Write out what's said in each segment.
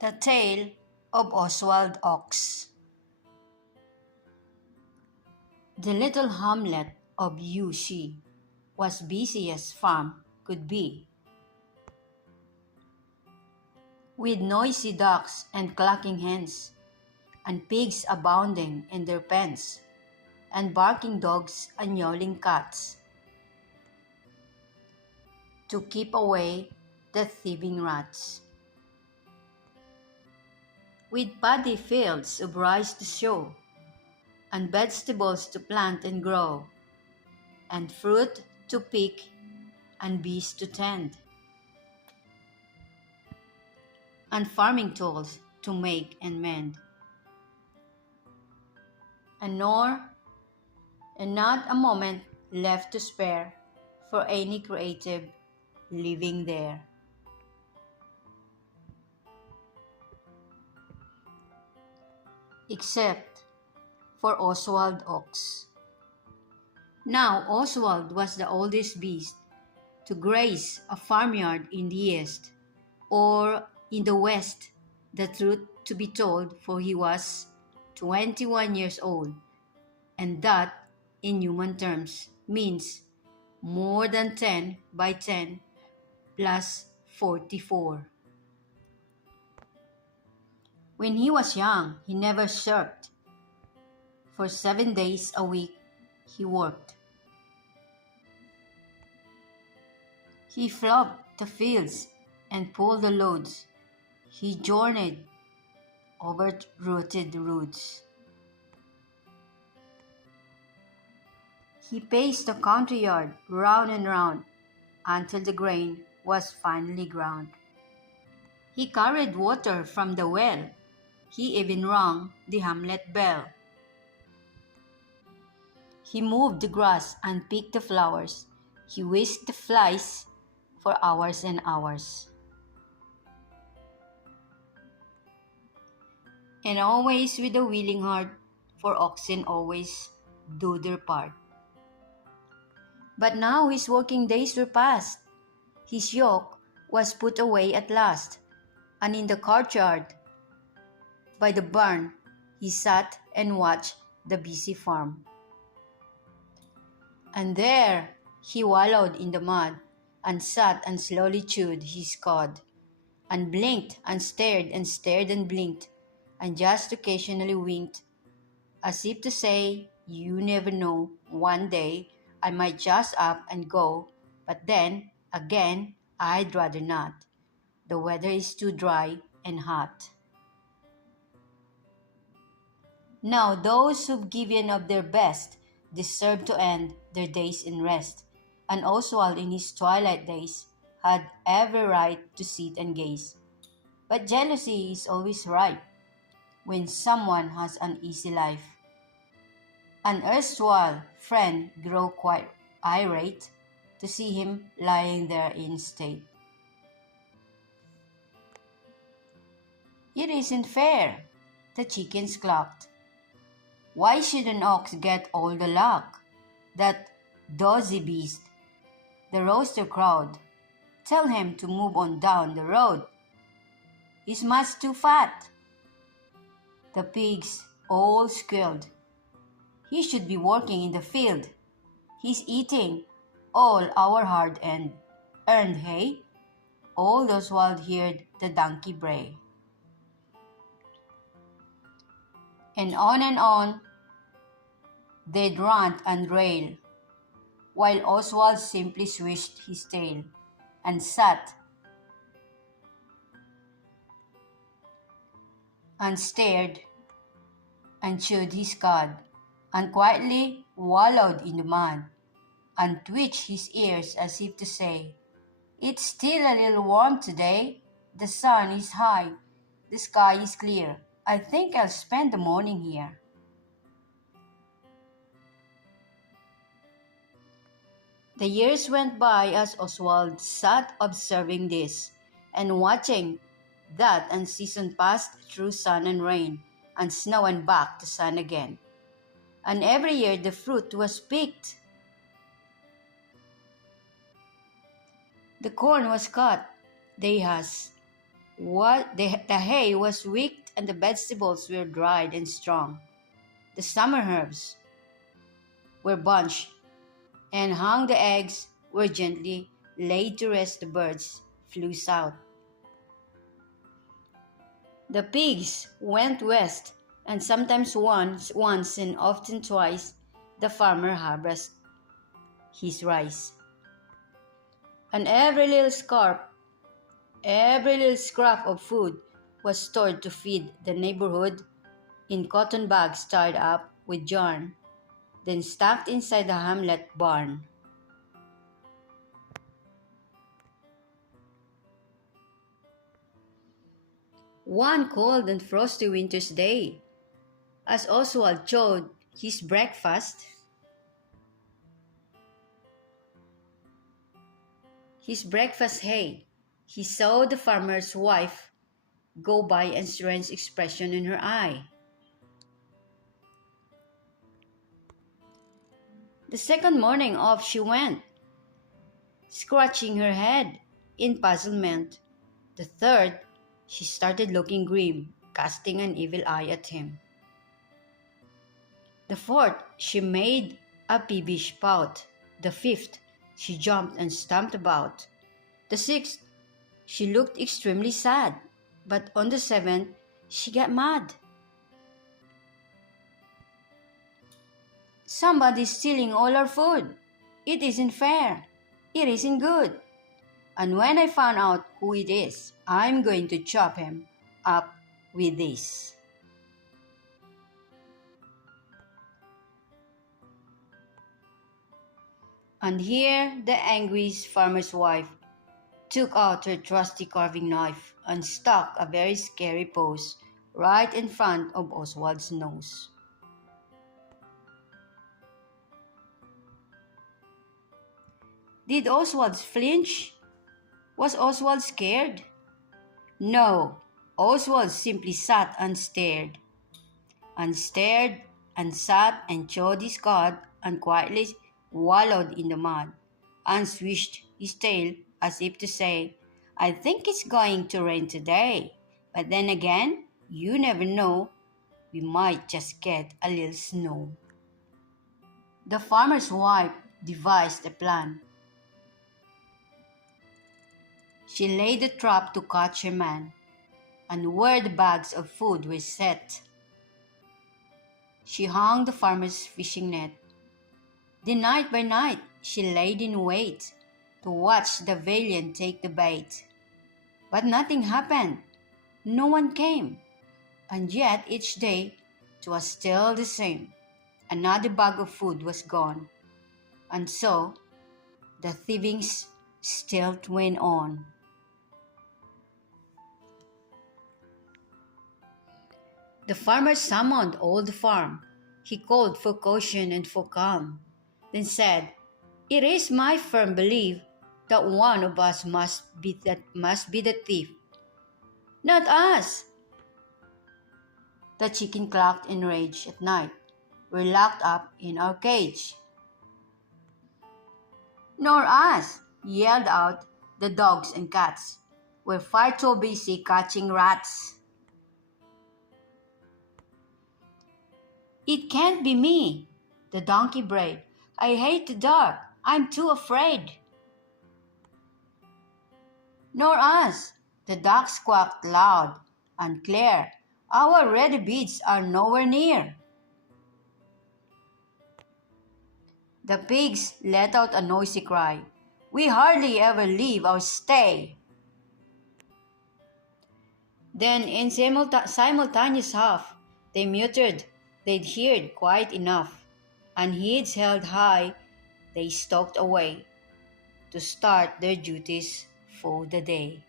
The Tale of Oswald Ox. The little hamlet of Yushi was busy as farm could be, with noisy ducks and clucking hens, and pigs abounding in their pens, and barking dogs and yowling cats, to keep away the thieving rats. With paddy fields of rice to sow, and vegetables to plant and grow, and fruit to pick, and bees to tend, and farming tools to make and mend, and not a moment left to spare for any creative living there. Except for Oswald Ox. Now Oswald was the oldest beast to graze a farmyard in the east, or in the west, the truth to be told, for he was 21 years old, and that, in human terms, means more than 10 by 10 plus 44. When he was young, he never shirked. For 7 days a week, he worked. He flogged the fields and pulled the loads. He journeyed over rooted roots. He paced the country yard round and round until the grain was finally ground. He carried water from the well. He even rang the hamlet bell. He moved the grass and picked the flowers. He whisked the flies for hours and hours. And always with a willing heart, for oxen always do their part. But now his working days were past. His yoke was put away at last, and in the courtyard by the barn he sat and watched the busy farm. And there he wallowed in the mud, and sat and slowly chewed his cud, and blinked and stared and blinked, and just occasionally winked, as if to say, "You never know, one day I might just up and go, but then, again, I'd rather not. The weather is too dry and hot." Now those who've given of their best deserve to end their days in rest, and Oswald in his twilight days had every right to sit and gaze. But jealousy is always right when someone has an easy life. An erstwhile friend grew quite irate to see him lying there in state. "It isn't fair," the chickens clucked. "Why should an ox get all the luck? That dozy beast," the rooster crowed. "Tell him to move on down the road. He's much too fat." The pigs all squealed. "He should be working in the field. He's eating all our hard-earned hay." Old Oswald heard the donkey bray. And on they'd rant and rail, while Oswald simply swished his tail and sat and stared and chewed his cud, and quietly wallowed in the mud, and twitched his ears as if to say, "It's still a little warm today. The sun is high, the sky is clear. I think I'll spend the morning here." The years went by as Oswald sat observing this, and watching that, and season passed through sun and rain, and snow and back to sun again. And every year the fruit was picked. The corn was cut, they has, The hay was wicked and the vegetables were dried and strong. The summer herbs were bunched, and hung the eggs were gently laid to rest. The birds flew south. The pigs went west, and sometimes once and often twice the farmer harvested his rice. And every little scrap of food was stored to feed the neighborhood in cotton bags tied up with yarn, then stacked inside the hamlet barn. One cold and frosty winter's day, as Oswald chewed his breakfast, hay, he saw the farmer's wife go by and strange expression in her eye. The second morning off she went, scratching her head in puzzlement. The third, she started looking grim, casting an evil eye at him. The fourth, she made a peevish pout. The fifth, she jumped and stamped about. The sixth, she looked extremely sad. But on the seventh, she got mad. "Somebody's stealing all our food. It isn't fair. It isn't good. And when I found out who it is, I'm going to chop him up with this." And here the angry farmer's wife took out her trusty carving knife and stuck a very scary pose right in front of Oswald's nose. Did Oswald flinch? Was Oswald scared? No, Oswald simply sat and stared and sat and chawed his cud and quietly wallowed in the mud and swished his tail as if to say, "I think it's going to rain today, but then again, you never know, we might just get a little snow." The farmer's wife devised a plan. She laid a trap to catch her man, and where the bags of food were set, she hung the farmer's fishing net. Then night by night she laid in wait to watch the valiant take the bait. But nothing happened. No one came. And yet each day it was still the same. Another bag of food was gone. And so the thieving still went on. The farmer summoned all the farm. He called for caution and for calm, then said, "It is my firm belief that one of us must be the thief." "Not us!" The chicken clucked in rage at night. "We're locked up in our cage." "Nor us!" yelled out the dogs and cats. "We're far too busy catching rats." "It can't be me," the donkey brayed. "I hate the dark. I'm too afraid." "Nor us," the ducks quacked loud and clear. "Our ready beads are nowhere near." The pigs let out a noisy cry. "We hardly ever leave our stay." Then in simultaneous huff, they muttered they'd heard quite enough, and heads held high, they stalked away to start their duties for the day.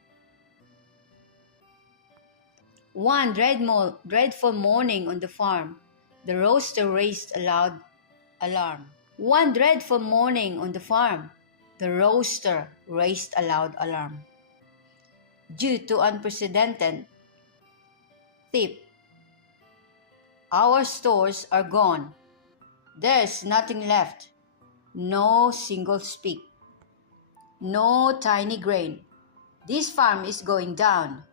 One dreadful morning on the farm, the rooster raised a loud alarm. One dreadful morning on the farm, the rooster raised a loud alarm. Due to unprecedented theft, our stores are gone. There's nothing left. No single speck. No tiny grain. This farm is going down.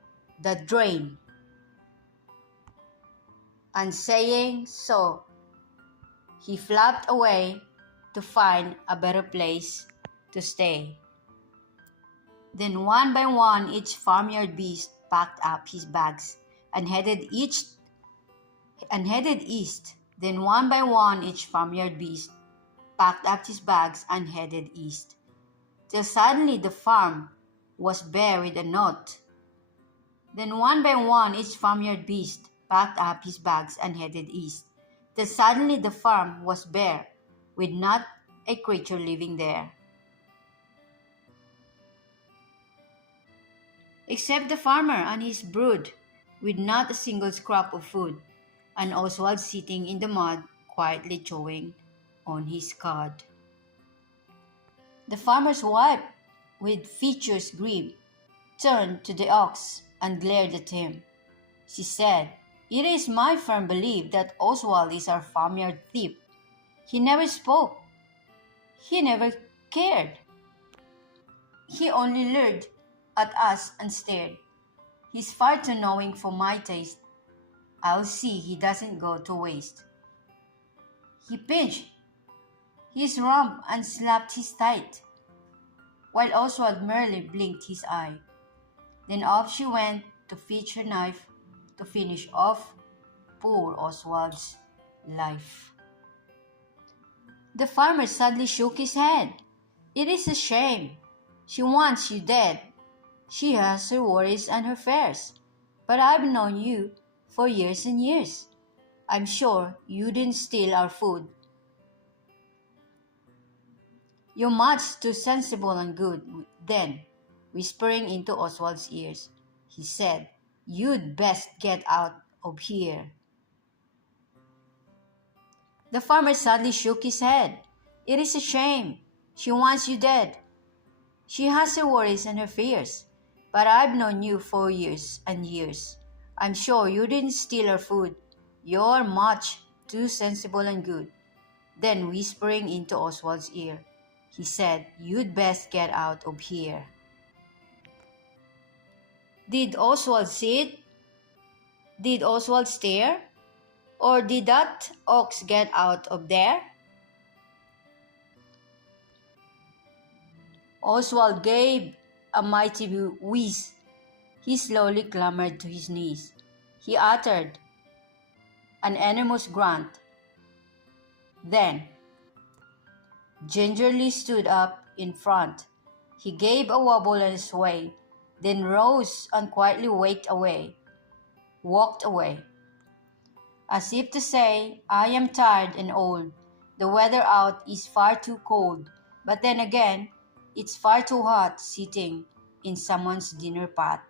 the drain. And saying so, he flapped away to find a better place to stay. Then one by one each farmyard beast packed up his bags and headed east. Then one by one each farmyard beast packed up his bags and headed east, till suddenly the farm was bare with a note. Then one by one each farmyard beast packed up his bags and headed east, till suddenly the farm was bare, with not a creature living there, except the farmer and his brood, with not a single scrap of food, and Oswald sitting in the mud, quietly chewing on his cud. The farmer's wife, with features grim, turned to the ox and glared at him. She said, "It is my firm belief that Oswald is our farmyard thief. He never spoke. He never cared. He only leered at us and stared. He's far too knowing for my taste. I'll see he doesn't go to waste." He pinched his rump and slapped his thigh, while Oswald merely blinked his eye. Then off she went to fetch her knife to finish off poor Oswald's life. The farmer sadly shook his head. "It is a shame. She wants you dead. She has her worries and her fears. But I've known you for years and years. I'm sure you didn't steal our food. You're much too sensible and good." Then, whispering into Oswald's ears, he said, "You'd best get out of here." The farmer sadly shook his head. "It is a shame. She wants you dead. She has her worries and her fears. But I've known you for years and years. I'm sure you didn't steal our food. You're much too sensible and good." Then, whispering into Oswald's ear, he said, "You'd best get out of here." Did Oswald see it? Did Oswald stare? Or did that ox get out of there? Oswald gave a mighty wheeze. He slowly clambered to his knees. He uttered an enormous grunt. Then, gingerly stood up in front. He gave a wobble and a sway, then rose and quietly walked away, as if to say, "I am tired and old. The weather out is far too cold, but then again, it's far too hot sitting in someone's dinner pot."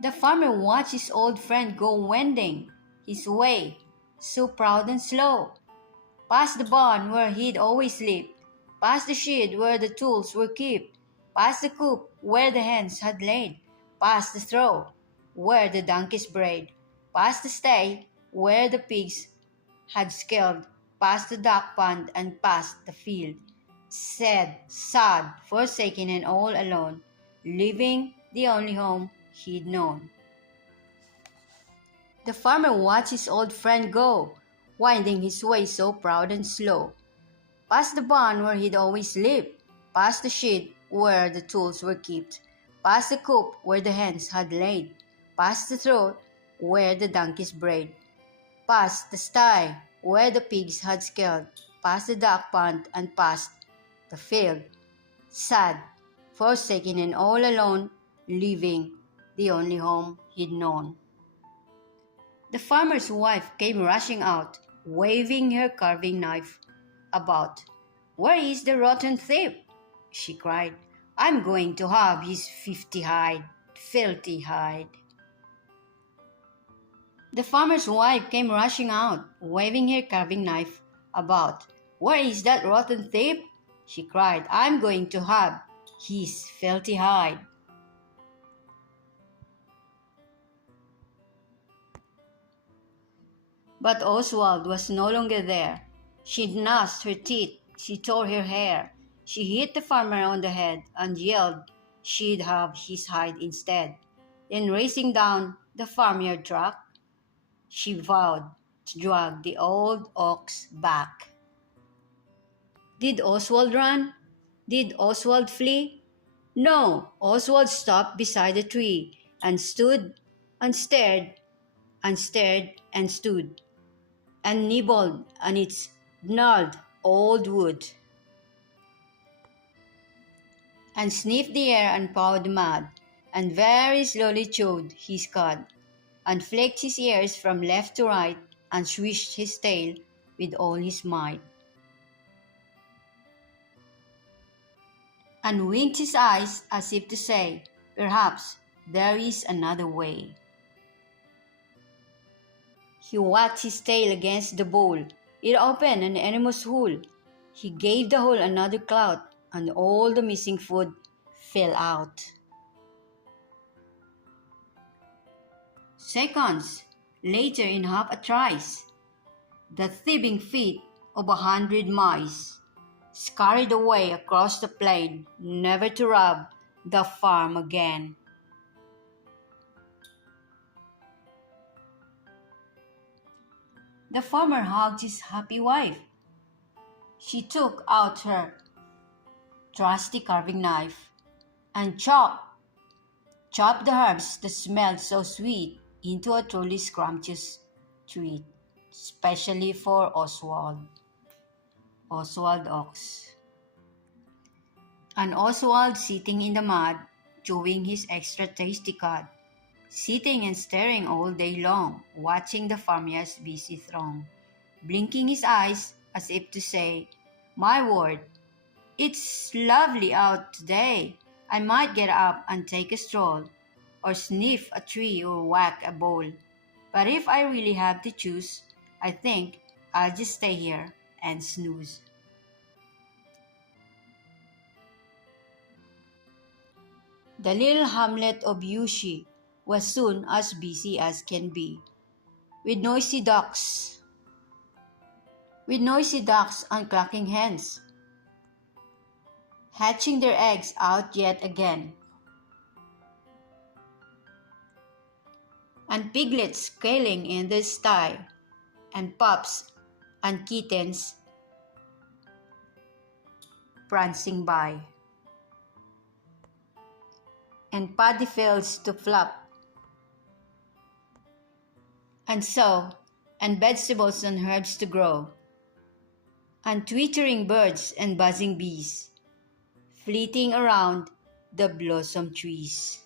The farmer watched his old friend go wending his way, so proud and slow, past the barn where he'd always lived, past the shed where the tools were kept, past the coop where the hens had laid, past the trough where the donkeys brayed, past the sty where the pigs had scaled, past the duck pond and past the field, sad, forsaken and all alone, leaving the only home he'd known. The farmer watched his old friend go, winding his way so proud and slow, past the barn where he'd always lived, past the shed where the tools were kept, past the coop where the hens had laid, past the trough where the donkeys brayed, past the sty where the pigs had scaled, past the duck pond and past the field, sad, forsaken and all alone, leaving the only home he'd known. The farmer's wife came rushing out, waving her carving knife about. "Where is the rotten thief?" she cried. "I'm going to have his filthy hide." The farmer's wife came rushing out, waving her carving knife about. "Where is that rotten thief?" she cried. "I'm going to have his filthy hide." But Oswald was no longer there. She gnashed her teeth, she tore her hair, she hit the farmer on the head and yelled she'd have his hide instead. Then racing down the farmyard track, she vowed to drag the old ox back. Did Oswald run? Did Oswald flee? No, Oswald stopped beside a tree and stood and stared and stared and stood and nibbled on its gnarled old wood and sniffed the air and pawed the mud and very slowly chewed his cud and flicked his ears from left to right and swished his tail with all his might and winked his eyes as if to say, perhaps there is another way. He whacked his tail against the bowl. It opened an enormous hole. He gave the hole another clout, and all the missing food fell out. Seconds later, in half a trice, the thieving feet of 100 mice scurried away across the plain, never to rob the farm again. The farmer hugged his happy wife. She took out her trusty carving knife and chopped the herbs that smelled so sweet into a truly scrumptious treat, especially for Oswald Ox. And Oswald sitting in the mud, chewing his extra tasty cud, sitting and staring all day long, watching the farmyard's busy throng, blinking his eyes as if to say, my word, it's lovely out today. I might get up and take a stroll, or sniff a tree or whack a bowl. But if I really have to choose, I think I'll just stay here and snooze. The little hamlet of Yushi was soon as busy as can be, with noisy ducks and clucking hens, hatching their eggs out yet again, and piglets squealing in the sty, and pups and kittens prancing by, and paddy fields to flop, and sow, and vegetables and herbs to grow, and twittering birds and buzzing bees, fleeting around the blossom trees.